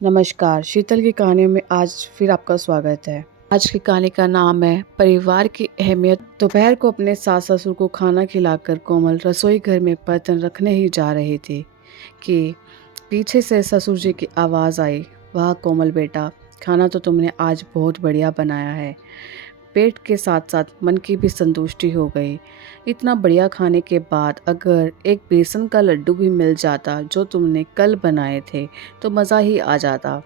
नमस्कार, शीतल की कहानियों में आज फिर आपका स्वागत है। आज की कहानी का नाम है परिवार की अहमियत। दोपहर को अपने सास ससुर को खाना खिलाकर कोमल रसोई घर में बर्तन रखने ही जा रही थी कि पीछे से ससुर जी की आवाज़ आई। वाह कोमल बेटा, खाना तो तुमने आज बहुत बढ़िया बनाया है। पेट के साथ साथ मन की भी संतुष्टि हो गई। इतना बढ़िया खाने के बाद अगर एक बेसन का लड्डू भी मिल जाता जो तुमने कल बनाए थे तो मज़ा ही आ जाता।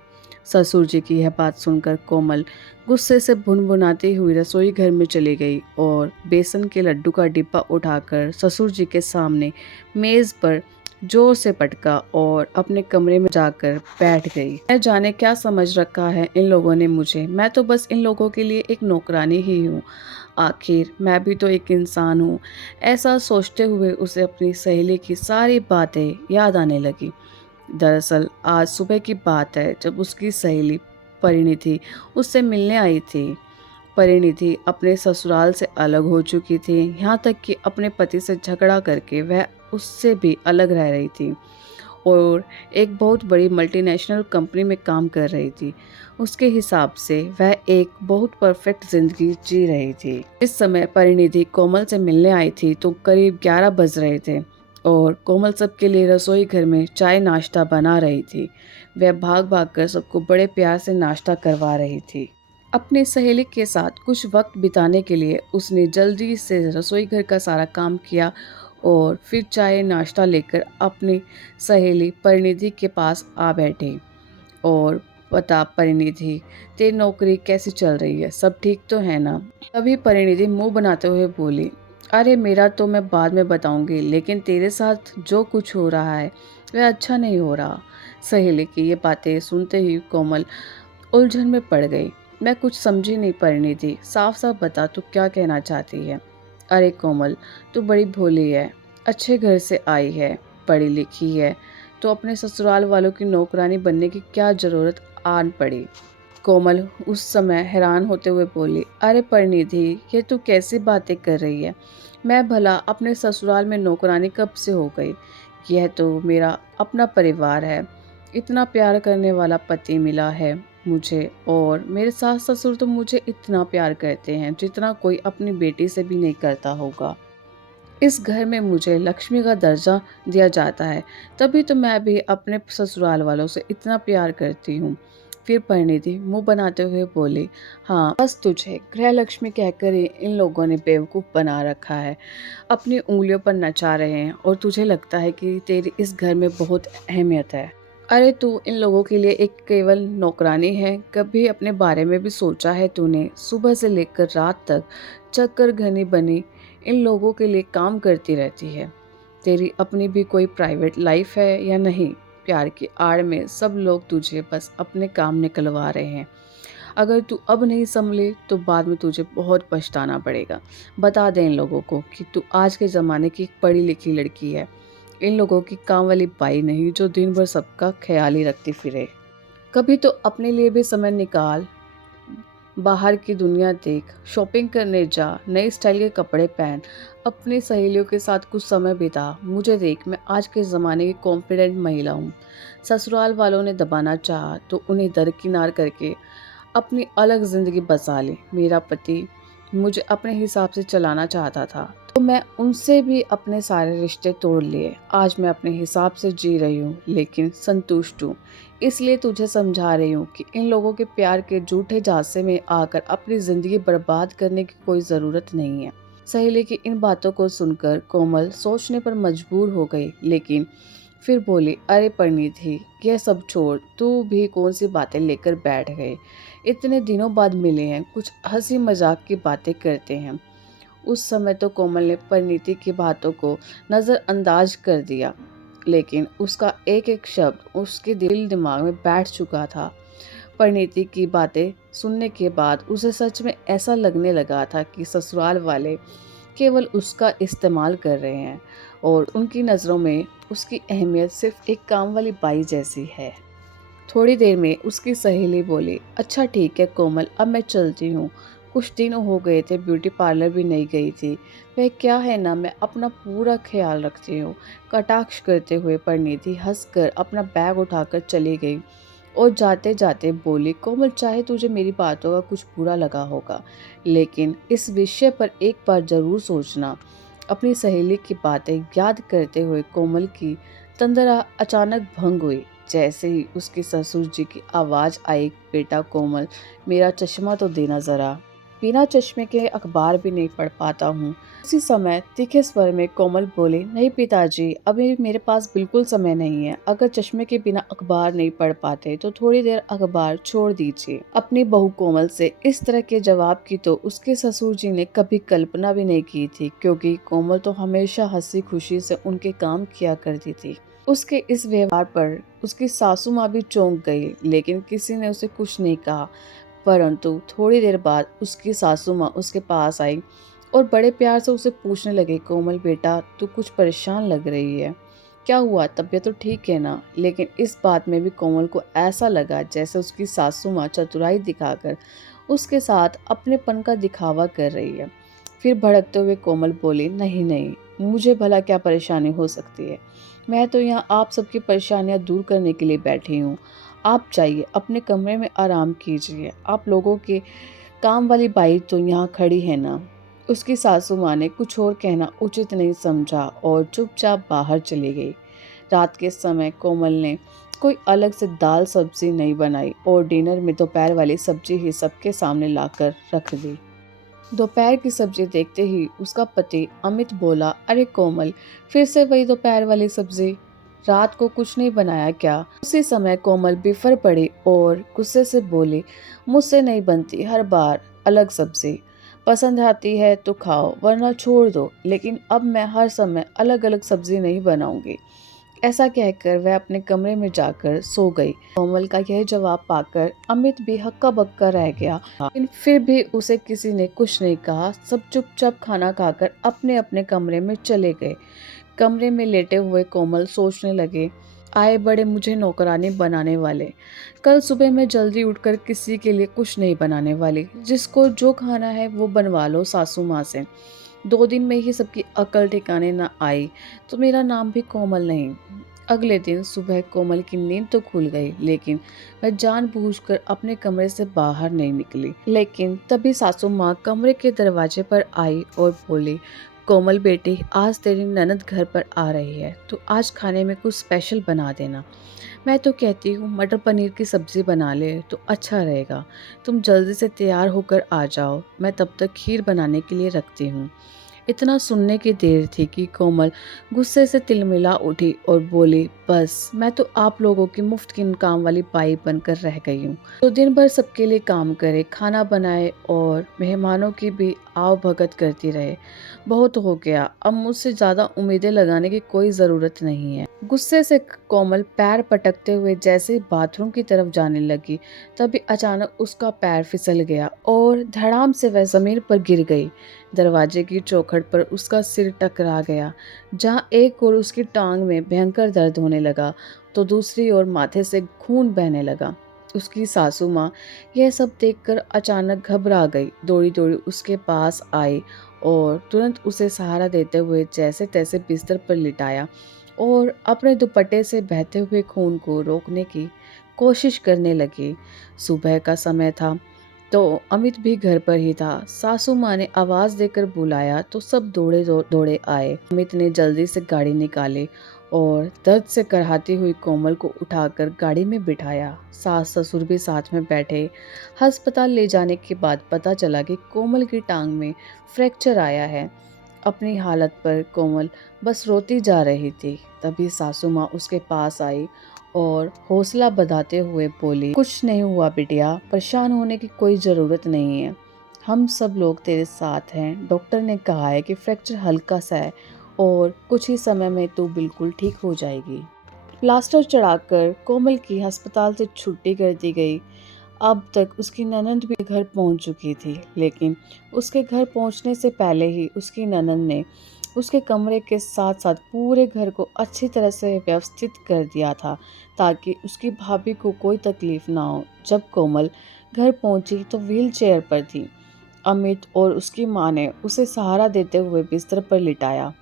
ससुर जी की यह बात सुनकर कोमल गुस्से से भुनभुनाती हुई रसोई घर में चली गई और बेसन के लड्डू का डिब्बा उठाकर ससुर जी के सामने मेज़ पर जोर से पटका और अपने कमरे में जाकर बैठ गई। मैं जाने क्या समझ रखा है इन लोगों ने मुझे, मैं तो बस इन लोगों के लिए एक नौकरानी ही हूँ। आखिर मैं भी तो एक इंसान हूँ। ऐसा सोचते हुए उसे अपनी सहेली की सारी बातें याद आने लगी। दरअसल आज सुबह की बात है जब उसकी सहेली परिणीति उससे मिलने आई थी। परिणीति अपने ससुराल से अलग हो चुकी थी, यहाँ तक कि अपने पति से झगड़ा करके वह उससे भी अलग रह रही थी और एक बहुत बड़ी मल्टीनेशनल कंपनी में काम कर रही थी। उसके हिसाब से वह एक बहुत परफेक्ट जिंदगी जी रही थी। इस समय परिणीति कोमल से मिलने आई थी तो करीब 11 बज रहे थे और कोमल सबके लिए रसोई घर में चाय नाश्ता बना रही थी। वह भाग भाग कर सबको बड़े प्यार से नाश्ता करवा रही थी। अपनी सहेली के साथ कुछ वक्त बिताने के लिए उसने जल्दी से रसोई घर का सारा काम किया और फिर चाय नाश्ता लेकर अपनी सहेली परिणीति के पास आ बैठी। और बता परिणीति, तेरी नौकरी कैसी चल रही है, सब ठीक तो है ना? तभी परिणीति मुंह बनाते हुए बोली, अरे मेरा तो मैं बाद में बताऊंगी, लेकिन तेरे साथ जो कुछ हो रहा है वह अच्छा नहीं हो रहा। सहेली की ये बातें सुनते ही कोमल उलझन में पड़ गई। मैं कुछ समझी नहीं परिणीति, साफ साफ बता तू क्या कहना चाहती है। अरे कोमल, तू बड़ी भोली है, अच्छे घर से आई है, पढ़ी लिखी है, तो अपने ससुराल वालों की नौकरानी बनने की क्या जरूरत आन पड़ी। कोमल उस समय हैरान होते हुए बोली, अरे परिणीति, ये तू कैसी बातें कर रही है? मैं भला अपने ससुराल में नौकरानी कब से हो गई? यह तो मेरा अपना परिवार है। इतना प्यार करने वाला पति मिला है मुझे और मेरे सास ससुर तो मुझे इतना प्यार करते हैं जितना कोई अपनी बेटी से भी नहीं करता होगा। इस घर में मुझे लक्ष्मी का दर्जा दिया जाता है, तभी तो मैं भी अपने ससुराल वालों से इतना प्यार करती हूँ। फिर परिणीति मुंह बनाते हुए बोली, हाँ बस तुझे गृह लक्ष्मी कहकर ही इन लोगों ने बेवकूफ़ बना रखा है। अपनी उंगलियों पर नचा रहे हैं और तुझे लगता है कि तेरी इस घर में बहुत अहमियत है। अरे तू इन लोगों के लिए एक केवल नौकरानी है, कभी अपने बारे में भी सोचा है तूने? सुबह से लेकर रात तक चक्कर घनी बनी इन लोगों के लिए काम करती रहती है। तेरी अपनी भी कोई प्राइवेट लाइफ है या नहीं? प्यार की आड़ में सब लोग तुझे बस अपने काम निकलवा रहे हैं। अगर तू अब नहीं संभली तो बाद में तुझे बहुत पछताना पड़ेगा। बता दे इन लोगों को कि तू आज के ज़माने की एक पढ़ी लिखी लड़की है, इन लोगों की काम वाली बाई नहीं जो दिन भर सबका ख्याल ही रखती फिरे। कभी तो अपने लिए भी समय निकाल, बाहर की दुनिया देख, शॉपिंग करने जा, नए स्टाइल के कपड़े पहन, अपनी सहेलियों के साथ कुछ समय बिता। मुझे देख, मैं आज के ज़माने की कॉन्फिडेंट महिला हूँ। ससुराल वालों ने दबाना चाहा तो उन्हें दरकिनार करके अपनी अलग ज़िंदगी बसा ली। मेरा पति मुझे अपने हिसाब से चलाना चाहता था तो मैं उनसे भी अपने सारे रिश्ते तोड़ लिए। आज मैं अपने हिसाब से जी रही हूँ लेकिन संतुष्ट हूँ। इसलिए तुझे समझा रही हूँ कि इन लोगों के प्यार के झूठे झांसे में आकर अपनी ज़िंदगी बर्बाद करने की कोई ज़रूरत नहीं है। सहेली की इन बातों को सुनकर कोमल सोचने पर मजबूर हो गई, लेकिन फिर बोली, अरे परिणीति, यह सब छोड़, तू भी कौन सी बातें लेकर बैठ गए? इतने दिनों बाद मिले हैं, कुछ हंसी मजाक की बातें करते हैं। उस समय तो कोमल ने परिणीति की बातों को नज़रअंदाज कर दिया, लेकिन उसका एक एक शब्द उसके दिल दिमाग में बैठ चुका था। परिणीति की बातें सुनने के बाद उसे सच में ऐसा लगने लगा था कि ससुराल वाले केवल उसका इस्तेमाल कर रहे हैं और उनकी नज़रों में उसकी अहमियत सिर्फ एक काम वाली बाई जैसी है। थोड़ी देर में उसकी सहेली बोली, अच्छा ठीक है कोमल, अब मैं चलती हूँ। कुछ दिन हो गए थे ब्यूटी पार्लर भी नहीं गई थी। वह क्या है ना, मैं अपना पूरा ख्याल रखती हूँ। कटाक्ष करते हुए परिणीति हंसकर अपना बैग उठाकर चली गई और जाते जाते बोली, कोमल चाहे तुझे मेरी बातों का कुछ बुरा लगा होगा, लेकिन इस विषय पर एक बार जरूर सोचना। अपनी सहेली की बातें याद करते हुए कोमल की तंद्रा अचानक भंग हुई। जैसे ही उसके ससुर जी की आवाज आई, बेटा कोमल, मेरा चश्मा तो देना जरा, बिना चश्मे के अखबार भी नहीं पढ़ पाता हूँ। उसी समय तीखे स्वर में कोमल बोली, नहीं पिताजी, अभी मेरे पास बिल्कुल समय नहीं है। अगर चश्मे के बिना अखबार नहीं पढ़ पाते तो थोड़ी देर अखबार छोड़ दीजिए। अपनी बहू कोमल से इस तरह के जवाब की तो उसके ससुर जी ने कभी कल्पना भी नहीं की थी, क्योंकि कोमल तो हमेशा हंसी खुशी से उनके काम किया करती थी। उसके इस व्यवहार पर उसकी सासू माँ भी चौंक गई, लेकिन किसी ने उसे कुछ नहीं कहा। परंतु थोड़ी देर बाद उसकी सासू माँ उसके पास आई और बड़े प्यार से उसे पूछने लगे, कोमल बेटा, तू कुछ परेशान लग रही है, क्या हुआ, तबीयत तो ठीक है ना? लेकिन इस बात में भी कोमल को ऐसा लगा जैसे उसकी सासू माँ चतुराई दिखाकर उसके साथ अपनेपन का दिखावा कर रही है। फिर भड़कते हुए कोमल बोली, नहीं नहीं, मुझे भला क्या परेशानी हो सकती है? मैं तो यहाँ आप सबकी परेशानियाँ दूर करने के लिए बैठी हूँ। आप जाइए, अपने कमरे में आराम कीजिए। आप लोगों के काम वाली बाई तो यहाँ खड़ी है ना? उसकी सासू माँ ने कुछ और कहना उचित नहीं समझा और चुपचाप बाहर चली गई। रात के समय कोमल ने कोई अलग से दाल सब्जी नहीं बनाई और डिनर में दोपहर वाली सब्जी ही सबके सामने लाकर रख दी। दोपहर की सब्जी देखते ही उसका पति अमित बोला, अरे कोमल, फिर से वही दोपहर वाली सब्जी, रात को कुछ नहीं बनाया क्या? उसी समय कोमल बिफर पड़ी और गुस्से से बोली, मुझसे नहीं बनती हर बार अलग सब्जी। पसंद आती है तो खाओ, वरना छोड़ दो, लेकिन अब मैं हर समय अलग अलग सब्जी नहीं बनाऊंगी। ऐसा कहकर वह अपने कमरे में जाकर सो गई। कोमल का यह जवाब पाकर अमित भी हक्का बक्का रह गया, लेकिन फिर भी उसे किसी ने कुछ नहीं कहा। सब चुपचाप खाना खाकर अपने अपने कमरे में चले गए। कमरे में लेटे हुए कोमल सोचने लगे, आए बड़े मुझे नौकरानी बनाने वाले। कल सुबह मैं जल्दी उठकर किसी के लिए कुछ नहीं बनाने वाली। जिसको जो खाना है वो बनवा लो सासू माँ से। 2 दिन में ही सबकी अकल ठिकाने न आई तो मेरा नाम भी कोमल नहीं। अगले दिन सुबह कोमल की नींद तो खुल गई, लेकिन वह जानबूझकर अपने कमरे से बाहर नहीं निकली। लेकिन तभी सासू माँ कमरे के दरवाजे पर आई और बोली, कोमल बेटी, आज तेरी ननद घर पर आ रही है, तो आज खाने में कुछ स्पेशल बना देना। मैं तो कहती हूँ मटर पनीर की सब्जी बना ले तो अच्छा रहेगा। तुम जल्दी से तैयार होकर आ जाओ, मैं तब तक खीर बनाने के लिए रखती हूँ। इतना सुनने की देर थी कि कोमल गुस्से से तिलमिला उठी और बोली, बस मैं तो आप लोगों की मुफ्त की काम वाली बाई बनकर रह गई हूँ। तो दिन भर सबके लिए काम करे, खाना बनाए और मेहमानों की भी आव भगत करती रहे। बहुत हो गया, अब मुझसे ज्यादा उम्मीदें लगाने की कोई जरूरत नहीं है। गुस्से से कोमल पैर पटकते हुए जैसे ही बाथरूम की तरफ जाने लगी, तभी अचानक उसका पैर फिसल गया और धड़ाम से वह जमीन पर गिर गई। दरवाजे की चौखट पर उसका सिर टकरा गया। जहां एक ओर उसकी टांग में भयंकर दर्द होने लगा तो दूसरी ओर माथे से खून बहने लगा। उसकी सासू माँ यह सब देखकर अचानक घबरा गई, दौड़ी दौड़ी उसके पास आई और तुरंत उसे सहारा देते हुए जैसे तैसे बिस्तर पर लिटाया और अपने दुपट्टे से बहते हुए खून को रोकने की कोशिश करने लगी। सुबह का समय था तो अमित भी घर पर ही था। सासू माँ ने आवाज देकर बुलाया तो सब दौड़े आए। अमित ने जल्दी से गाड़ी निकाली और दर्द से कराहती हुई कोमल को उठाकर गाड़ी में बिठाया। सास ससुर भी साथ में बैठे। अस्पताल ले जाने के बाद पता चला कि कोमल की टांग में फ्रैक्चर आया है। अपनी हालत पर कोमल बस रोती जा रही थी। तभी सासू माँ उसके पास आई और हौसला बढ़ाते हुए बोली, कुछ नहीं हुआ बिटिया, परेशान होने की कोई ज़रूरत नहीं है, हम सब लोग तेरे साथ हैं। डॉक्टर ने कहा है कि फ्रैक्चर हल्का सा है और कुछ ही समय में तू बिल्कुल ठीक हो जाएगी। प्लास्टर चढ़ाकर कोमल की अस्पताल से छुट्टी कर दी गई। अब तक उसकी ननद भी घर पहुंच चुकी थी, लेकिन उसके घर पहुंचने से पहले ही उसकी ननद ने उसके कमरे के साथ साथ पूरे घर को अच्छी तरह से व्यवस्थित कर दिया था ताकि उसकी भाभी को कोई तकलीफ ना हो। जब कोमल घर पहुंची तो व्हील चेयर पर थी। अमित और उसकी माँ ने उसे सहारा देते हुए बिस्तर पर लिटाया।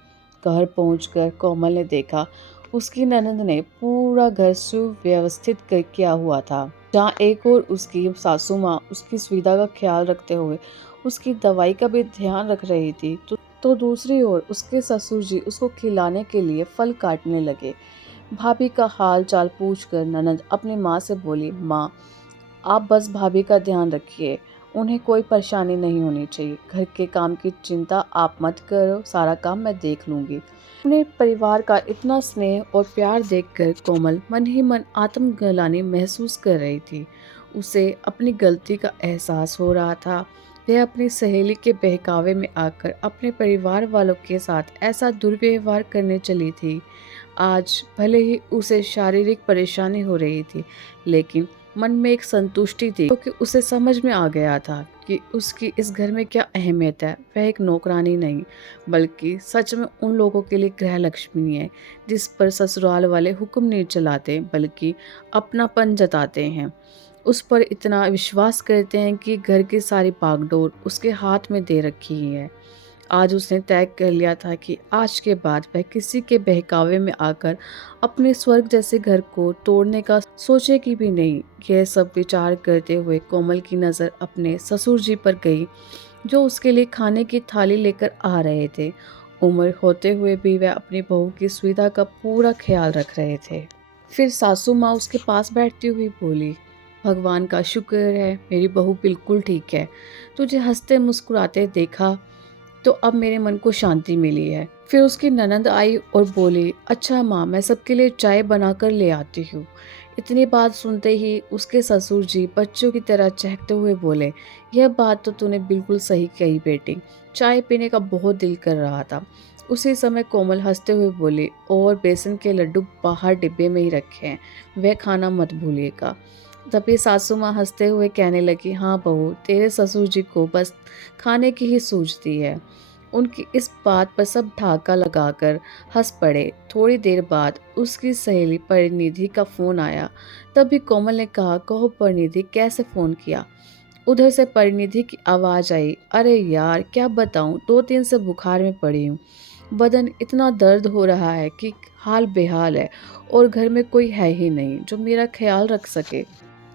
घर पहुंचकर कोमल ने देखा उसकी ननद ने पूरा घर सुव्यवस्थित किया हुआ था। जहाँ एक और उसकी सासू माँ उसकी सुविधा का ख्याल रखते हुए उसकी दवाई का भी ध्यान रख रही थी, तो दूसरी ओर उसके ससुर जी उसको खिलाने के लिए फल काटने लगे। भाभी का हाल चाल पूछकर ननद अपनी माँ से बोली, माँ, आप बस भाभी का ध्यान रखिए, उन्हें कोई परेशानी नहीं होनी चाहिए। घर के काम की चिंता आप मत करो, सारा काम मैं देख लूंगी। अपने परिवार का इतना स्नेह और प्यार देखकर कोमल मन ही मन आत्मग्लानि महसूस कर रही थी। उसे अपनी गलती का एहसास हो रहा था। वह अपनी सहेली के बहकावे में आकर अपने परिवार वालों के साथ ऐसा दुर्व्यवहार करने चली थी। आज भले ही उसे शारीरिक परेशानी हो रही थी, लेकिन मन में एक संतुष्टि थी, क्योंकि उसे समझ में आ गया था कि उसकी इस घर में क्या अहमियत है। वह एक नौकरानी नहीं, बल्कि सच में उन लोगों के लिए गृह लक्ष्मी है, जिस पर ससुराल वाले हुक्म नहीं चलाते बल्कि अपनापन जताते हैं। उस पर इतना विश्वास करते हैं कि घर की सारी बागडोर उसके हाथ में दे रखी है। आज उसने तय कर लिया था कि आज के बाद वह किसी के बहकावे में आकर अपने स्वर्ग जैसे घर को तोड़ने का सोचेगी भी नहीं। यह सब विचार करते हुए कोमल की नज़र अपने ससुर जी पर गई, जो उसके लिए खाने की थाली लेकर आ रहे थे। उम्र होते हुए भी वह अपनी बहू की सुविधा का पूरा ख्याल रख रहे थे। फिर सासू माँ उसके पास बैठती हुई बोली, भगवान का शुक्र है, मेरी बहू बिल्कुल ठीक है। तुझे हंसते मुस्कुराते देखा तो अब मेरे मन को शांति मिली है। फिर उसकी ननद आई और बोली, अच्छा माँ, मैं सबके लिए चाय बनाकर ले आती हूँ। इतनी बात सुनते ही उसके ससुर जी बच्चों की तरह चहकते हुए बोले, यह बात तो तूने बिल्कुल सही कही बेटी, चाय पीने का बहुत दिल कर रहा था। उसी समय कोमल हंसते हुए बोली, और बेसन के लड्डू बाहर डिब्बे में ही रखे हैं, वह खाना मत भूलिएगा। तभी सासू माँ हंसते हुए कहने लगी, हाँ बहू, तेरे ससुर जी को बस खाने की ही सूझती है। उनकी इस बात पर सब ठहाका लगाकर हंस पड़े। थोड़ी देर बाद उसकी सहेली परिनिधि का फोन आया। तभी कोमल ने कहा, कहो परिनिधि, कैसे फोन किया? उधर से परिनिधि की आवाज आई, अरे यार क्या बताऊं, 2 दिन से बुखार में पड़ी हूँ। बदन इतना दर्द हो रहा है कि हाल बेहाल है, और घर में कोई है ही नहीं जो मेरा ख्याल रख सके।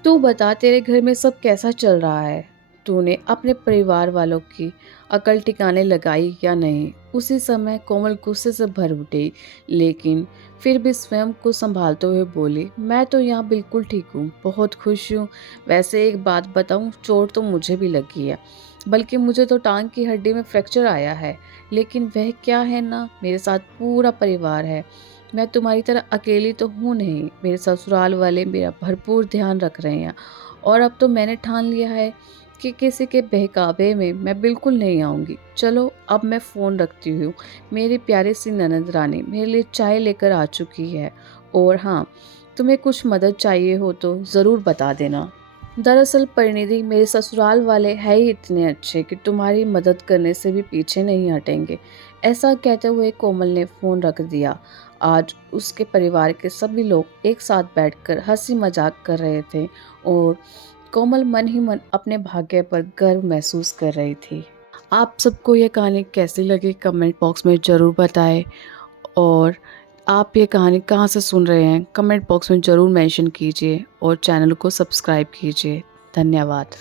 तू बता, तेरे घर में सब कैसा चल रहा है? तूने अपने परिवार वालों की अकल ठिकाने लगाई या नहीं? उसी समय कोमल गुस्से से भर उठी, लेकिन फिर भी स्वयं को संभालते हुए बोली, मैं तो यहाँ बिल्कुल ठीक हूँ, बहुत खुश हूँ। वैसे एक बात बताऊँ, चोट तो मुझे भी लगी है, बल्कि मुझे तो टांग की हड्डी में फ्रैक्चर आया है। लेकिन वह क्या है ना, मेरे साथ पूरा परिवार है। मैं तुम्हारी तरह अकेली तो हूँ नहीं, मेरे ससुराल वाले मेरा भरपूर ध्यान रख रहे हैं। और अब तो मैंने ठान लिया है कि किसी के बहकावे में मैं बिल्कुल नहीं आऊँगी। चलो अब मैं फ़ोन रखती हूँ। मेरी प्यारी सी ननद रानी मेरे लिए चाय लेकर आ चुकी है। और हाँ, तुम्हें कुछ मदद चाहिए हो तो ज़रूर बता देना। दरअसल परिनिधि, मेरे ससुराल वाले हैं ही इतने अच्छे कि तुम्हारी मदद करने से भी पीछे नहीं हटेंगे। ऐसा कहते हुए कोमल ने फ़ोन रख दिया। आज उसके परिवार के सभी लोग एक साथ बैठकर हंसी मजाक कर रहे थे, और कोमल मन ही मन अपने भाग्य पर गर्व महसूस कर रही थी। आप सबको ये कहानी कैसी लगी कमेंट बॉक्स में ज़रूर बताएं, और आप ये कहानी कहाँ से सुन रहे हैं कमेंट बॉक्स में ज़रूर मेंशन कीजिए, और चैनल को सब्सक्राइब कीजिए। धन्यवाद।